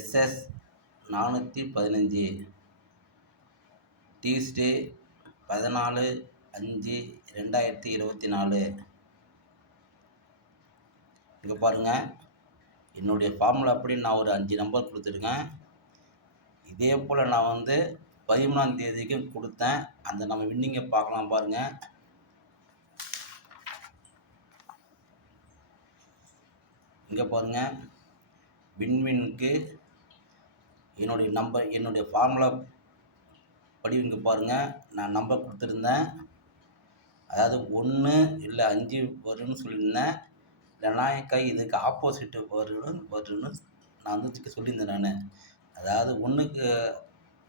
SS 415 Tuesday 14/5/2024. இங்கே பாருங்கள், என்னுடைய ஃபார்முலா அப்படி நான் ஒரு 5 நம்பர் கொடுத்துருக்கேன். இதே போல் நான் வந்து 13ஆம் தேதிக்கும் கொடுத்தேன். அந்த நம்ம வின்னிங்கை பார்க்கலாம் பாருங்கள். இங்கே பாருங்கள், வின்வின்க்கு என்னுடைய ஃபார்முலா படி இங்கே பாருங்கள், நான் நம்பர் கொடுத்துருந்தேன். அதாவது 1 இல்லை 5 வரும்னு சொல்லியிருந்தேன். இல்லைனா இதுக்கு ஆப்போசிட்டு வரும்னு நான் வந்து சொல்லியிருந்தேன் நான். அதாவது 1க்கு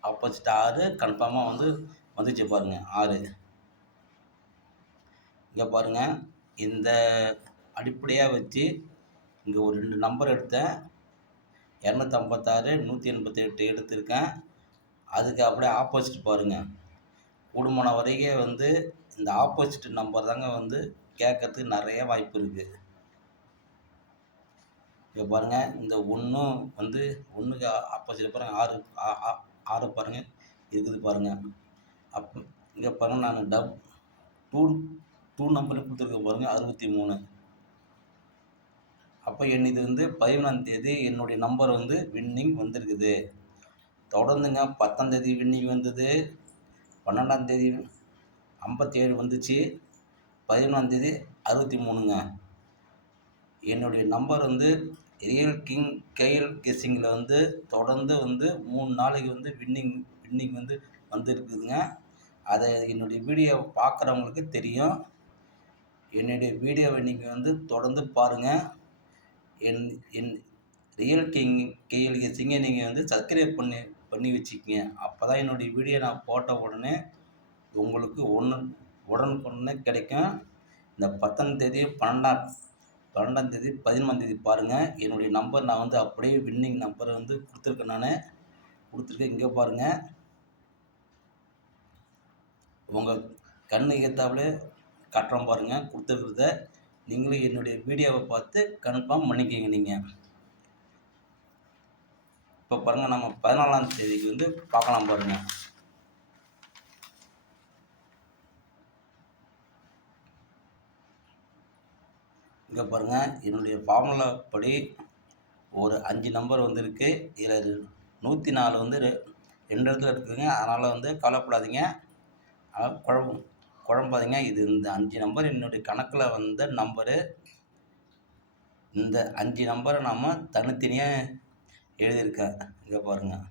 ஆப்போசிட் 6 கன்ஃபார்மாக வந்துச்சு பாருங்கள், 6. இங்கே பாருங்கள், இந்த அடிப்படையாக வச்சு இங்கே ஒரு 2 நம்பர் எடுத்தேன். 256, 188 எடுத்திருக்கேன். அதுக்கு அப்படியே ஆப்போசிட் பாருங்கள். கூடுமான வரைக்கும் இந்த ஆப்போசிட் நம்பர் தாங்க கேட்கறதுக்கு நிறைய வாய்ப்பு இருக்குது. இங்கே பாருங்கள், இந்த 1க்கு ஆப்போசிட் பாருங்கள், 6 பாருங்கள் இருக்குது பாருங்கள். இங்கே பாருங்கள், நான் டூ நம்பர் கொடுத்துருக்க பாருங்கள், 63. அப்போ இது 13ஆம் தேதி என்னுடைய நம்பர் வின்னிங் வந்திருக்குது. தொடர்ந்துங்க 10ஆம் தேதி வின்னிங் வந்தது, 12ஆம் தேதி 57 வந்துச்சு, 13ஆம் தேதி 63ங்க. என்னுடைய நம்பர் ரியல் கிங் கேஎல் கெஸ்ஸிங்கில் தொடர்ந்து 3 நாளைக்கு வின்னிங் வந்துருக்குதுங்க. அதை என்னுடைய வீடியோ பார்க்குறவங்களுக்கு தெரியும். என்னுடைய வீடியோவை நீங்கள் தொடர்ந்து பாருங்கள். என் ரியல் கிங் கேஎல் கெஸ்ஸிங்கை நீங்கள் சப்ஸ்கிரைப் பண்ணி வச்சுக்கிங்க. அப்போ தான் என்னுடைய வீடியோ நான் போட்ட உடனே உங்களுக்கு உடனுக்குடனே கிடைக்கும். இந்த 10ஆம் தேதி 12ஆம் தேதி 13ஆம் தேதி பாருங்கள், என்னுடைய நம்பர் நான் அப்படியே வின்னிங் நம்பரை கொடுத்துருக்கேன். நான் கொடுத்துருக்கேன். இங்கே பாருங்கள், உங்கள் கண்ணுக்கு ஏற்றாப்புல காட்டுறோம் பாருங்கள். கொடுத்துருக்கிறத நீங்களும் என்னுடைய வீடியோவை பார்த்து கன்ஃபார்ம் பண்ணிக்கிங்க. நீங்கள் இப்போ பாருங்கள், நம்ம 14ஆம் தேதிக்கு பார்க்கலாம் பாருங்கள். இங்கே பாருங்கள், என்னுடைய ஃபார்முலா படி ஒரு 5 நம்பர் வந்திருக்கு. இதில் 104 2 இடத்துல இருக்குதுங்க. அதனால் கவலைப்படாதீங்க, குழம்பாதீங்க. இந்த 5 நம்பர் என்னுடைய கணக்கில் வந்த நம்பரு. இந்த 5 நம்பரை நம்ம தனித்தனியாக எழுதியிருக்கேன். இங்கே பாருங்கள்,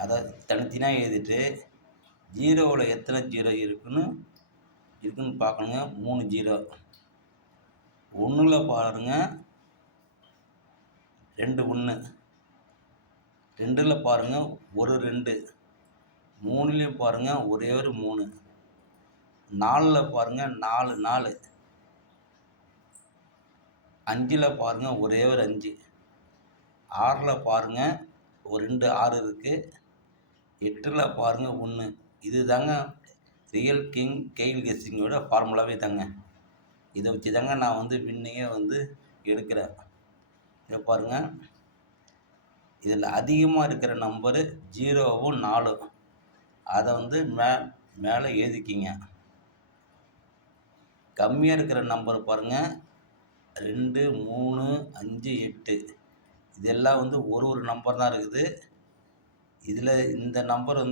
அதை தனித்தனியாக எழுதிட்டு 0வில் எத்தனை 0 இருக்குன்னு பார்க்கணுங்க. 3 0. 1ல் பாருங்கள் 2 1, 2ல் பாருங்கள் 1 2, 3லையும் பாருங்கள் ஒரே ஒரு 3, 4ல் பாருங்கள் 4 4, 5ல் பாருங்கள் ஒரே ஒரு 5, 6ல் பாருங்கள் ஒரு 2 6 இருக்குது, 8ல் பாருங்கள் 1. இது தாங்க ரியல் கிங் கேஎல் கெஸ்ஸிங்கோட ஃபார்முலாவே தாங்க. இதை வச்சு தாங்க நான் வின்னிங்கே எடுக்கிறேன். இதை பாருங்கள், இதில் அதிகமாக இருக்கிற நம்பரு 0வும் 4. அதை மேலே எழுதிக்கிங்க. கம்மியாக இருக்கிற நம்பர் பாருங்கள் 2 3 5 8. இதெல்லாம் ஒரு நம்பர் தான் இருக்குது. இதில் இந்த நம்பர்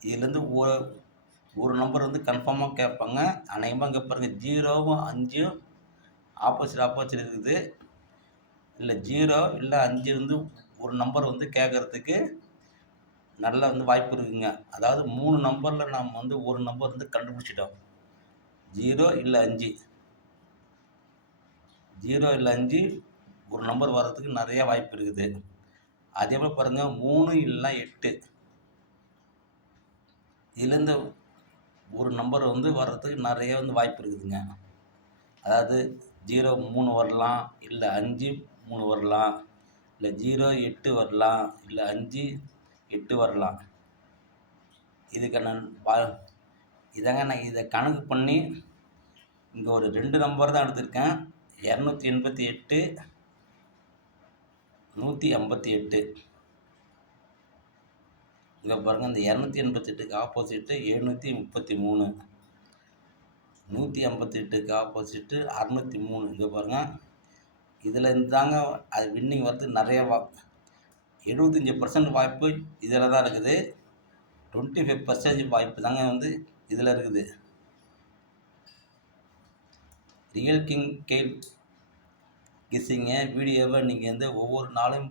இதுலேருந்து ஒரு நம்பர் கன்ஃபார்மாக கேட்பாங்க. அநேகமாக இங்கே பாருங்கள் 0வும் 5ம் ஆப்போசிட் இருக்குது. இல்லை 0 இல்லை 5 ஒரு நம்பர் கேட்குறதுக்கு நல்லா வாய்ப்பு இருக்குங்க. அதாவது 3 நம்பரில் நாம் ஒரு நம்பர் கண்டுபிடிச்சிட்டோம். 0 இல்லை 5, 0 இல்லை 5 ஒரு நம்பர் வர்றதுக்கு நிறைய வாய்ப்பு இருக்குது. அதே போல் பாருங்கள் 3 இல்லைனா 8. இதுலேருந்து ஒரு நம்பர் வர்றதுக்கு நிறைய வாய்ப்பு இருக்குதுங்க. அதாவது 0 3 வரலாம், இல்லை 5 3 வரலாம், இல்லை 0 8 வரலாம், இல்லை 5 8 வரலாம். இதாங்க நான் இதை கணக்கு பண்ணி இங்கே ஒரு 2 நம்பர் தான் எடுத்திருக்கேன். 288 158. இங்கே பாருங்கள், இந்த 288க்கு ஆப்போசிட்டு 733. 158க்கு ஆப்போசிட்டு 603. இங்கே பாருங்கள், இதில் இருந்து தாங்க அது வின்னிங் வரது நிறைய 75% வாய்ப்பு இதில் தான் இருக்குது. 25% வாய்ப்பு தாங்க வந்து இதில் இருக்குது. ரியல் கிங் கேல் கெஸ்ஸிங்க வீடியோவை நீங்கள் வந்து ஒவ்வொரு நாளும்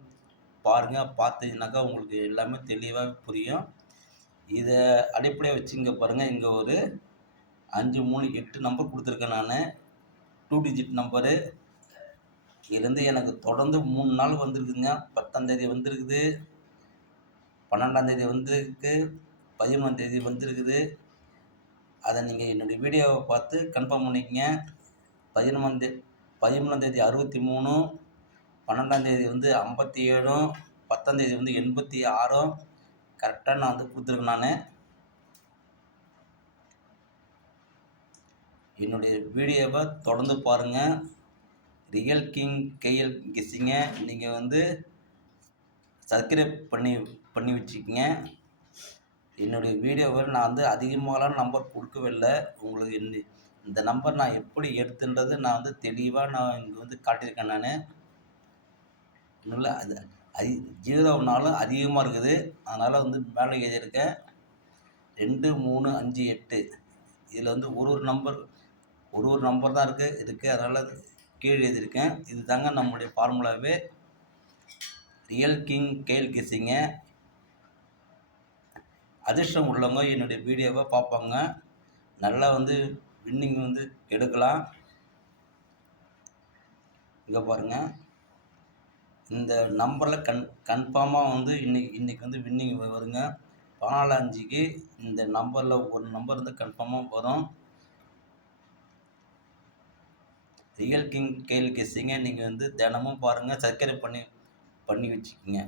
பாருங்கள். பார்த்தீங்கன்னாக்கா உங்களுக்கு எல்லாமே தெளிவாக புரியும். இதை அடிப்படையாக வச்சு இங்கே பாருங்கள், இங்கே ஒரு 5, 3, 8 நம்பர் கொடுத்துருக்கேன் நான். 2 டிஜிட் நம்பரு. இதுலேருந்து எனக்கு தொடர்ந்து 3 நாள் வந்திருக்குதுங்க. 10ஆம் தேதி வந்திருக்குது, 12ஆம் தேதி வந்திருக்கு, 11ஆம் தேதி வந்திருக்குது. அதை நீங்கள் என்னுடைய வீடியோவை பார்த்து கன்ஃபார்ம் பண்ணிக்கங்க. 13ஆம் தேதி 63, 12ஆம் தேதி வந்து 57, 10ஆம் தேதி வந்து 86 கரெக்டாக நான் வந்து கொடுத்துருக்கேன் நான். என்னுடைய வீடியோவை தொடர்ந்து பாருங்கள். ரியல் கிங் கேஎல் கெஸ்ஸிங்க நீங்கள் வந்து சப்ஸ்கிரைப் பண்ணி வச்சுக்கோங்க. என்னுடைய வீடியோவை நான் வந்து அதிகமாகலாம் நம்பர் கொடுக்கவே இல்லை. உங்களுக்கு இந்த நம்பர் நான் எப்படி எடுத்துன்றது நான் வந்து தெளிவாக நான் இங்கே வந்து காட்டியிருக்கேன் நான். இல்லை அது 0 அதிகமாக இருக்குது, அதனால் வந்து மேலே எழுதியிருக்கேன் 2, 3, 5, 8. இதில் வந்து ஒரு நம்பர் தான் இருக்குது, அதனால் கீழே எழுதியிருக்கேன். இது தாங்க நம்மளுடைய ஃபார்முலாவே. ரியல் கிங் கேல் கெஸ்ஸிங்க. அதிர்ஷ்டம் உள்ளவங்க என்னுடைய வீடியோவை பார்ப்பாங்க, நல்லா வந்து வின்னிங் வந்து எடுக்கலாம். இங்கே பாருங்கள், இந்த நம்பரில் கன்ஃபார்மாக வந்து இன்றைக்கி வந்து வின்னிங் வருங்க. 14/5க்கு இந்த நம்பரில் ஒரு நம்பர் வந்து கன்ஃபார்மாக வரும். ரியல் கிங் கேல் கெஸ்ஸிங்க நீங்கள் வந்து தினமும் பாருங்கள், சப்ஸ்கிரைப் பண்ணி வச்சுக்கோங்க.